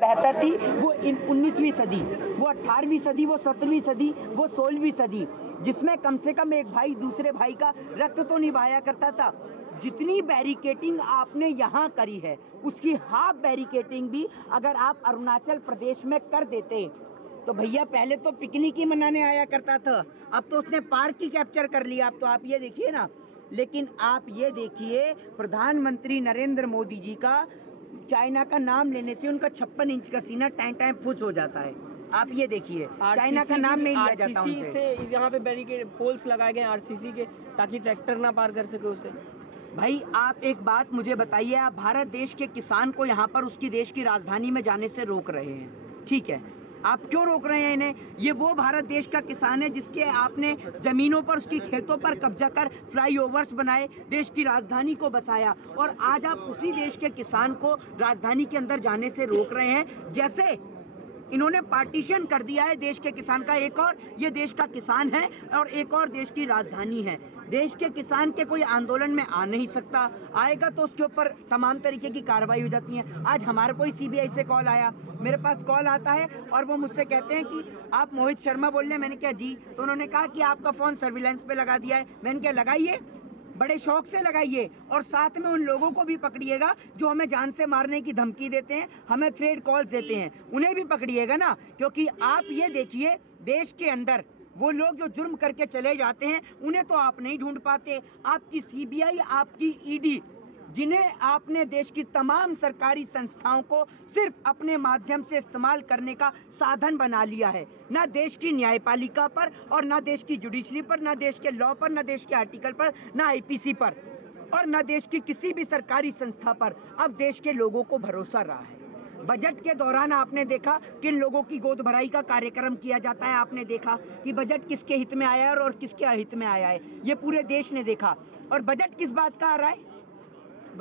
बेहतर थी वो 19वीं सदी, वो 18वीं सदी, वो 17वीं सदी, वो 16वीं सदी, जिसमें कम से कम एक भाई दूसरे भाई का रक्त तो निभाया करता था। जितनी बैरिकेटिंग आपने यहाँ करी है उसकी हाफ बैरिकेटिंग भी अगर आप अरुणाचल प्रदेश में कर देते तो भैया पहले तो पिकनिक ही मनाने आया करता था, अब तो उसने पार्क ही कैप्चर कर लिया। अब तो आप ये देखिए ना, लेकिन आप ये देखिए प्रधानमंत्री नरेंद्र मोदी जी का चाइना का नाम लेने से उनका 56 इंच का सीना टाइम टाइम फुस हो जाता है। आप ये देखिए चाइना का नाम नहीं लिया जाता उनसे। से यहाँ पे बैरिकेड पोल्स लगाए गए आरसीसी के ताकि ट्रैक्टर ना पार कर सके उसे। भाई आप एक बात मुझे बताइए, आप भारत देश के किसान को यहाँ पर उसकी देश की राजधानी में जाने से रोक रहे हैं, ठीक है, आप क्यों रोक रहे हैं इन्हें? ये वो भारत देश का किसान है जिसके आपने जमीनों पर, उसकी खेतों पर कब्जा कर फ्लाईओवर्स बनाए, देश की राजधानी को बसाया, और आज आप उसी देश के किसान को राजधानी के अंदर जाने से रोक रहे हैं। जैसे इन्होंने पार्टीशन कर दिया है देश के किसान का, एक और ये देश का किसान है और एक और देश की राजधानी है। देश के किसान के कोई आंदोलन में आ नहीं सकता, आएगा तो उसके ऊपर तमाम तरीके की कार्रवाई हो जाती है। आज हमारा कोई सीबीआई से कॉल आया, मेरे पास कॉल आता है और वो मुझसे कहते हैं कि आप मोहित शर्मा बोल रहे हैं। मैंने कहा जी, तो उन्होंने कहा कि आपका फ़ोन सर्विलांस पे लगा दिया है। मैंने कहा लगाइए, बड़े शौक से लगाइए, और साथ में उन लोगों को भी पकड़िएगा जो हमें जान से मारने की धमकी देते हैं, हमें थ्रेट कॉल्स देते हैं, उन्हें भी पकड़िएगा ना। क्योंकि आप ये देखिए देश के अंदर वो लोग जो जुर्म करके चले जाते हैं उन्हें तो आप नहीं ढूंढ पाते। आपकी सीबीआई, आपकी ईडी, जिन्हें आपने देश की तमाम सरकारी संस्थाओं को सिर्फ अपने माध्यम से इस्तेमाल करने का साधन बना लिया है, ना देश की न्यायपालिका पर और ना देश की जुडिशरी पर, ना देश के लॉ पर, ना देश के आर्टिकल पर, ना आईपीसी पर, और ना देश की किसी भी सरकारी संस्था पर अब देश के लोगों को भरोसा रहा है। बजट के दौरान आपने देखा किन लोगों की गोद भराई का कार्यक्रम किया जाता है, आपने देखा कि बजट किसके हित में आया है और किसके अहित में आया है, ये पूरे देश ने देखा। और बजट किस बात का आ रहा है?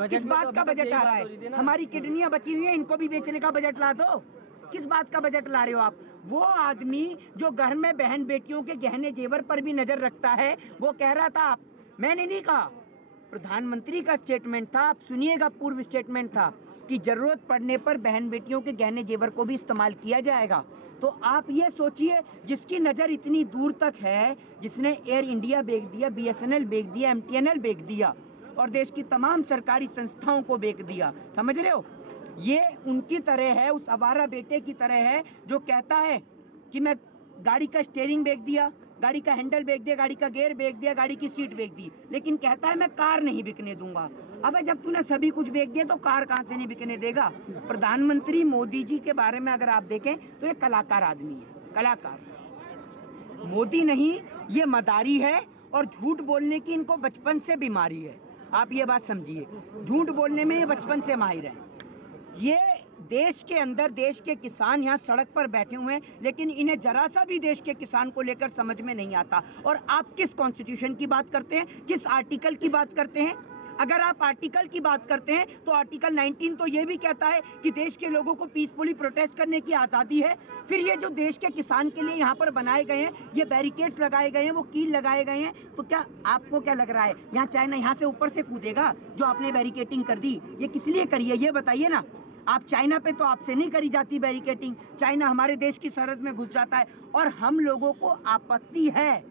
किस बात का बजट आ रहा है? हमारी किडनियां बची हुई हैं, इनको भी बेचने का बजट ला दो। किस बात का बजट ला रहे हो आप? वो आदमी जो घर में बहन बेटियों के गहने जेवर पर भी नजर रखता है, वो कह रहा था, मैंने नहीं कहा, प्रधानमंत्री का स्टेटमेंट था, आप सुनिएगा, पूर्व स्टेटमेंट था कि जरूरत पड़ने पर बहन बेटियों के गहने जेवर को भी इस्तेमाल किया जाएगा। तो आप ये सोचिए, जिसकी नज़र इतनी दूर तक है, जिसने एयर इंडिया बेच दिया, बीएसएनएल बेच दिया, एमटीएनएल बेच दिया और देश की तमाम सरकारी संस्थाओं को बेच दिया, समझ रहे हो? ये उनकी तरह है, उस आवारा बेटे की तरह है जो कहता है कि मैं गाड़ी का स्टीयरिंग बेच दिया, गाड़ी का हैंडल बेच दिया, गाड़ी का गियर बेच दिया, गाड़ी की सीट बेच दी, लेकिन कहता है मैं कार नहीं बिकने दूंगा। अबे जब तूने सभी कुछ बेच दिया तो कार कहाँ से नहीं बिकने देगा? प्रधानमंत्री मोदी जी के बारे में अगर आप देखें तो ये कलाकार आदमी है, कलाकार। मोदी नहीं, ये मदारी है, और झूठ बोलने की इनको बचपन से बीमारी है। आप ये बात समझिए, झूठ बोलने में ये बचपन से माहिर है। ये देश के अंदर देश के किसान यहाँ सड़क पर बैठे हुए हैं, लेकिन इन्हें जरा सा भी देश के किसान को लेकर समझ में नहीं आता। और आप किस कॉन्स्टिट्यूशन की बात करते हैं, किस आर्टिकल की बात करते हैं? अगर आप आर्टिकल की बात करते हैं तो आर्टिकल 19 तो ये भी कहता है कि देश के लोगों को पीसफुली प्रोटेस्ट करने की आज़ादी है। फिर ये जो देश के किसान के लिए यहाँ पर बनाए गए हैं, ये बैरिकेड्स लगाए गए हैं, वो कील लगाए गए हैं, तो क्या आपको क्या लग रहा है यहाँ चाइना यहाँ से ऊपर से कूदेगा जो आपने बैरिकेटिंग कर दी? ये किस लिए करी है ये बताइए ना। आप चाइना पे तो आपसे नहीं करी जाती बैरिकेटिंग, चाइना हमारे देश की सरहद में घुस जाता है, और हम लोगों को आपत्ति है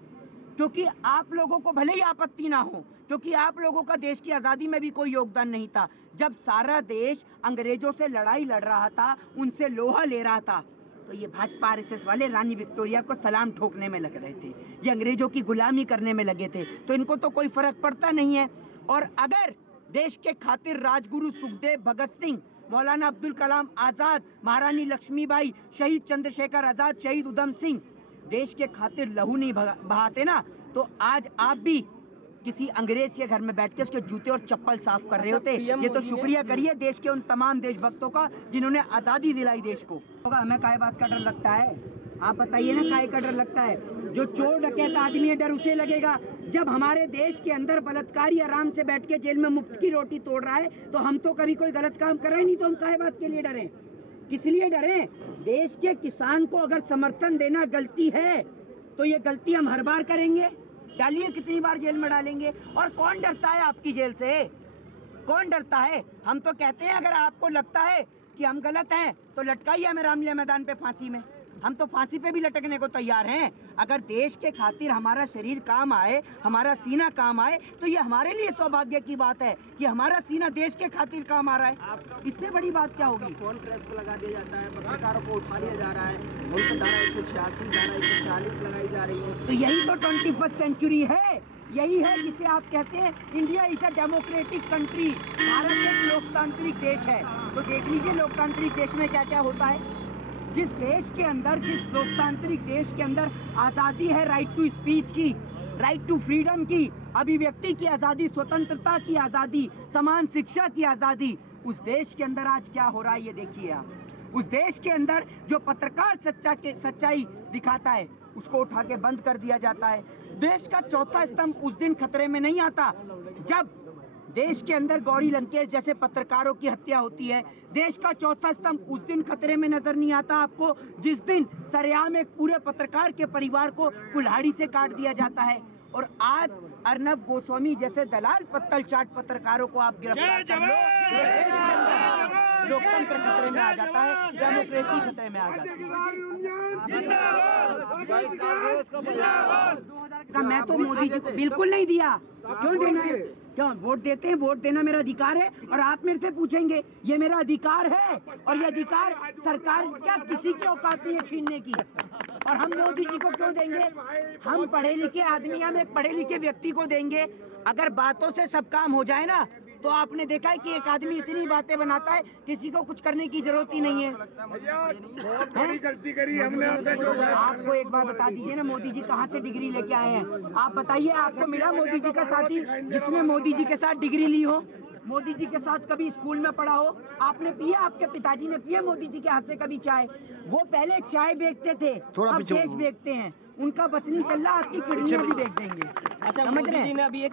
क्योंकि आप लोगों को भले ही आपत्ति ना हो, क्योंकि आप लोगों का देश की आज़ादी में भी कोई योगदान नहीं था। जब सारा देश अंग्रेजों से लड़ाई लड़ रहा था, उनसे लोहा ले रहा था, तो ये भाजपा आरएसएस वाले रानी विक्टोरिया को सलाम ठोकने में लग रहे थे, ये अंग्रेजों की गुलामी करने में लगे थे, तो इनको तो कोई फर्क पड़ता नहीं है। और अगर देश के खातिर राजगुरु सुखदेव, भगत सिंह, मौलाना अब्दुल कलाम आज़ाद, महारानी लक्ष्मीबाई, शहीद चंद्रशेखर आज़ाद, शहीद उधम सिंह देश के खातिर लहू नहीं बहाते ना, तो आज आप भी किसी अंग्रेज के घर में बैठ के उसके जूते और चप्पल साफ कर रहे होते। ये तो शुक्रिया करिए देश के उन तमाम देशभक्तों का जिन्होंने आज़ादी दिलाई देश को। हमें काय बात का डर लगता है? आप बताइए ना, काय का डर लगता है? जो चोर डकैत आदमी है, डर उसे लगेगा। जब हमारे देश के अंदर बलात्कारी आराम से बैठ के जेल में मुफ्त की रोटी तोड़ रहा है, तो हम तो कभी कोई गलत काम कर रहे नहीं, तो हम काय बात के लिए डरें? किस लिए डरें? देश के किसान को अगर समर्थन देना गलती है तो ये गलती हम हर बार करेंगे। डालिए, कितनी बार जेल में डालेंगे? और कौन डरता है आपकी जेल से? कौन डरता है? हम तो कहते हैं अगर आपको लगता है कि हम गलत हैं तो लटकाइए हमें रामलीला मैदान पे फांसी में, हम तो फांसी पे भी लटकने को तैयार हैं। अगर देश के खातिर हमारा शरीर काम आए, हमारा सीना काम आए, तो ये हमारे लिए सौभाग्य की बात है कि हमारा सीना देश के खातिर काम आ रहा है। इससे बड़ी बात क्या होगी? फोन प्रेस पे लगा दिया जाता है, पत्रकारों को उठा लिया जा रहा है, उनको धारा 186 धारा 140 लगाई जा रही है। तो यही तो 21st सेंचुरी है, यही है जिसे आप कहते हैं India is a democratic country. Bharat एक लोकतांत्रिक देश है। तो देख लीजिए लोकतांत्रिक देश में क्या क्या होता है। जिस देश के अंदर, जिस लोकतांत्रिक देश के अंदर आज़ादी है राइट टू स्पीच की, राइट टू फ्रीडम की, अभिव्यक्ति की आज़ादी, स्वतंत्रता की आज़ादी, समान शिक्षा की आज़ादी, उस देश के अंदर आज क्या हो रहा है ये देखिए आप। उस देश के अंदर जो पत्रकार सच्चाई दिखाता है उसको उठा के बंद कर दिया जाता है। देश का चौथा स्तंभ उस दिन खतरे में नहीं आता जब देश के अंदर गौरी लंकेश जैसे पत्रकारों की हत्या होती है। देश का चौथा स्तंभ उस दिन खतरे में नजर नहीं आता आपको जिस दिन सरेआम एक पूरे पत्रकार के परिवार को कुल्हाड़ी से काट दिया जाता है। और आज अर्नब गोस्वामी जैसे दलाल पत्तल चाट पत्रकारों को आप गिरफ्तार कर लो, लोकतंत्र खतरे में आ जाता है, डेमोक्रेसी खतरे में आ जाती है। मैं तो मोदी जी को बिल्कुल नहीं दिया। क्यों देना है? क्यों वोट देते हैं? वोट देना मेरा अधिकार है। और आप मेरे से पूछेंगे ये मेरा अधिकार है, और ये अधिकार सरकार क्या किसी की औकात नहीं है छीनने की। और हम मोदी जी को क्यों देंगे? हम पढ़े लिखे आदमी, हम एक पढ़े लिखे व्यक्ति को देंगे। अगर बातों से सब काम हो जाए ना, तो आपने देखा है कि एक आदमी इतनी बातें बनाता है किसी को कुछ करने की जरूरत ही नहीं है। बहुत बड़ी गलती करी हमने। आपको एक बार बता दीजिए ना, मोदी जी कहाँ से डिग्री लेके आए हैं? आप बताइए, आपको मिला मोदी जी का साथी जिसने मोदी जी के साथ डिग्री ली हो, मोदी जी के साथ कभी स्कूल में पढ़ा हो? आपने पिया, आपके पिताजी ने पिया मोदी जी के हाथ से कभी चाय? वो पहले चाय बेचते थे, अब देश बेचते हैं। उनका बस नहीं चल रहा, आपकी किडनियां भी बेच देंगे। अच्छा, समझ मोदी रहे जी हैं? ने अभी एक